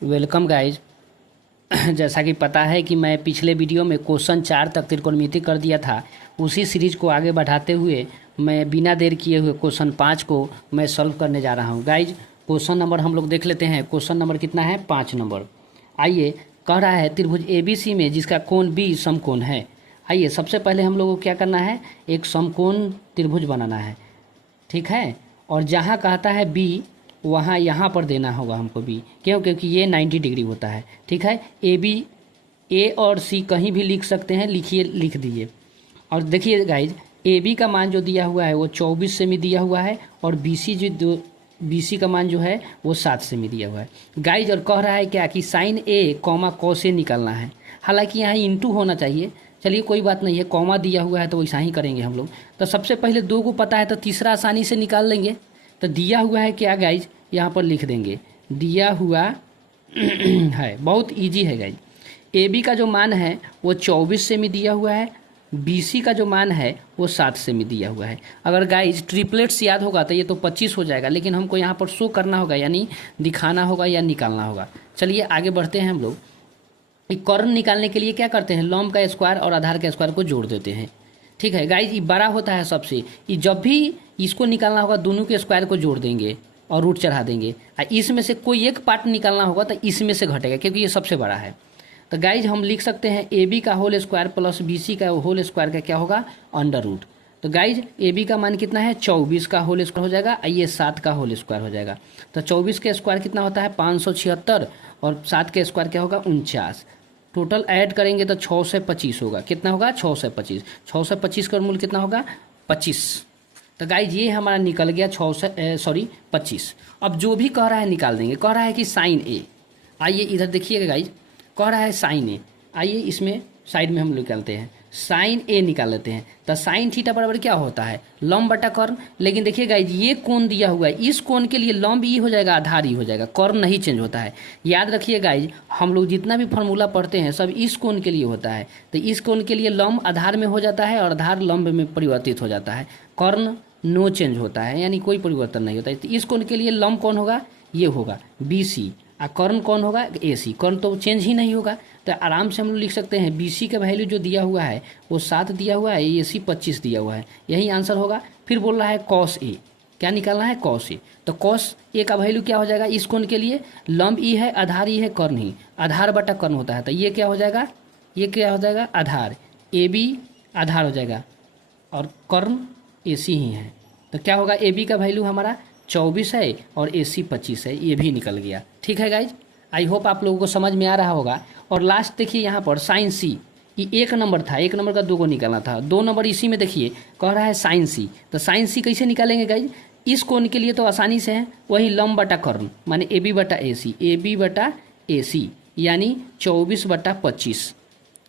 Welcome guys. जैसा कि पता है कि मैं पिछले वीडियो में क्वेश्चन 4 तक त्रिकोणमिति कर दिया था। उसी सीरीज को आगे बढ़ाते हुए मैं बिना देर किए हुए क्वेश्चन 5 को मैं सॉल्व करने जा रहा हूं। गाइज क्वेश्चन नंबर हम लोग देख लेते हैं। क्वेश्चन नंबर कितना है? 5 नंबर। आइए, कह रहा है त्रिभुज ABC में जिसका कोण B समकोण है। आइए सबसे पहले हम लोगों को क्या करना है, एक समकोण त्रिभुज बनाना है, ठीक है। और जहाँ कहता है B वहाँ यहाँ पर देना होगा हमको B, क्यों? क्योंकि ये 90 डिग्री होता है, ठीक है। A और C कहीं भी लिख सकते हैं, लिखिए, लिख दीजिए। और देखिए गाइज, AB का मान जो दिया हुआ है वो 24 सेमी दिया हुआ है, और BC का मान जो है वो 7 सेमी दिया हुआ है गाइज। और कह रहा है क्या कि sine A comma cos A निकालना है। हालांकि यहाँ इंटू होना चाहिए, चलिए कोई बात नहीं है, कॉमा दिया हुआ है तो वैसा ही करेंगे हम लोग। तो सबसे पहले 2 को पता है तो तीसरा आसानी से निकाल लेंगे। तो दिया हुआ है क्या गाइज, यहाँ पर लिख देंगे दिया हुआ है, बहुत इजी है गाइज। AB का जो मान है वो 24 सेमी दिया हुआ है, BC का जो मान है वो 7 सेमी दिया हुआ है। अगर गाइज ट्रिपलेट्स याद होगा तो ये तो 25 हो जाएगा, लेकिन हमको यहाँ पर शो करना होगा, यानी दिखाना होगा या निकालना होगा। चलिए आगे बढ़ते हैं हम लोग। कर्ण निकालने के लिए क्या करते हैं, लंब का स्क्वायर और आधार का स्क्वायर को जोड़ देते हैं, ठीक है गाइज। ये बड़ा होता है सबसे, ये जब भी इसको निकालना होगा दोनों के स्क्वायर को जोड़ देंगे और रूट चढ़ा देंगे। इसमें से कोई एक पार्ट निकालना होगा तो इसमें से घटेगा, क्योंकि ये सबसे बड़ा है। तो गाइज हम लिख सकते हैं AB का होल स्क्वायर प्लस BC का होल स्क्वायर का क्या होगा, अंडर रूट। तो गाइज AB का मान कितना है, 24 का होल स्क्वायर हो जाएगा, ये 7 का होल स्क्वायर हो जाएगा। तो 24 के स्क्वायर कितना होता है, 576, और 7 के स्क्वायर क्या होगा, 49। टोटल ऐड करेंगे तो 6 से 25 होगा। कितना होगा, 6 से 25। 6 से 25 का मूल कितना होगा, 25। तो गाइज ये हमारा निकल गया 25। अब जो भी कह रहा है निकाल देंगे। कह रहा है कि साइन A, आइए इधर देखिएगा गाइज, कह रहा है साइन A। आइए इसमें साइड में हम निकालते हैं, साइन A निकाल लेते हैं। तो साइन थीटा बराबर क्या होता है, लंब बटा कर्ण। लेकिन देखिए गाइज ये कोण दिया हुआ है, इस कोण के लिए लंब ई हो जाएगा, आधार ई हो जाएगा, कर्ण नहीं चेंज होता है। याद रखिए गाइज, हम लोग जितना भी फॉर्मूला पढ़ते हैं सब इस कोण के लिए होता है। तो इस कोण के लिए लंब आधार में हो जाता है और आधार लंब में परिवर्तित हो जाता है। कर्ण नो चेंज होता है, यानी कोई परिवर्तन नहीं होता है। तो इस कोण के लिए लंब कौन होगा, ये होगा BC, और कर्ण कौन होगा, AC। कर्ण तो चेंज ही नहीं होगा। तो आराम से हम लोग लिख सकते हैं BC का वैल्यू जो दिया हुआ है वो 7 दिया हुआ है, AC 25 दिया हुआ है, यही आंसर होगा। फिर बोल रहा है कॉस A, क्या निकालना है, कॉस A। तो कॉस A का वैल्यू क्या हो जाएगा, इस कोण के लिए लंब ई है, आधार ई है, कर्ण ही, आधार बटा कर्ण होता है। तो ये क्या हो जाएगा, ये क्या हो जाएगा, आधार, AB आधार हो जाएगा, और कर्ण AC ही है। तो क्या होगा, AB का वैल्यू हमारा 24 है और AC 25 है, ये भी निकल गया। ठीक है गाइज, आई होप आप लोगों को समझ में आ रहा होगा। और लास्ट देखिए यहाँ पर साइन C, ये 1 नंबर था, 1 नंबर का 2 को निकालना था, 2 नंबर इसी में देखिए कह रहा है साइन C। तो साइन C कैसे निकालेंगे गाइज, इस कोण के लिए तो आसानी से है, वही लंब बटा कर्ण, माने AB बटा AC, AB बटा AC, यानी 24 बटा 25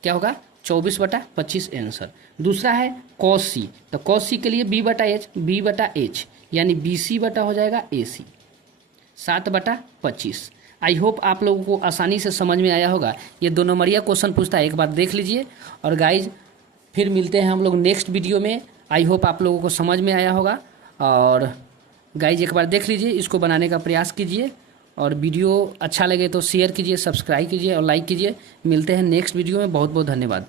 क्या होगा, 24 बटा 25 आंसर। दूसरा है कॉस C, तो कॉस C के लिए B बटा H, यानी BC बटा हो जाएगा AC, 7 बटा 25। आई होप आप लोगों को आसानी से समझ में आया होगा। ये 2 नंबरिया क्वेश्चन पूछता है, एक बार देख लीजिए। और गाइज फिर मिलते हैं हम लोग नेक्स्ट वीडियो में। आई होप आप लोगों को समझ में आया होगा। और गाइज एक बार देख लीजिए, इसको बनाने का प्रयास कीजिए, और वीडियो अच्छा लगे तो शेयर कीजिए, सब्सक्राइब कीजिए और लाइक कीजिए। मिलते हैं नेक्स्ट वीडियो में। बहुत बहुत धन्यवाद।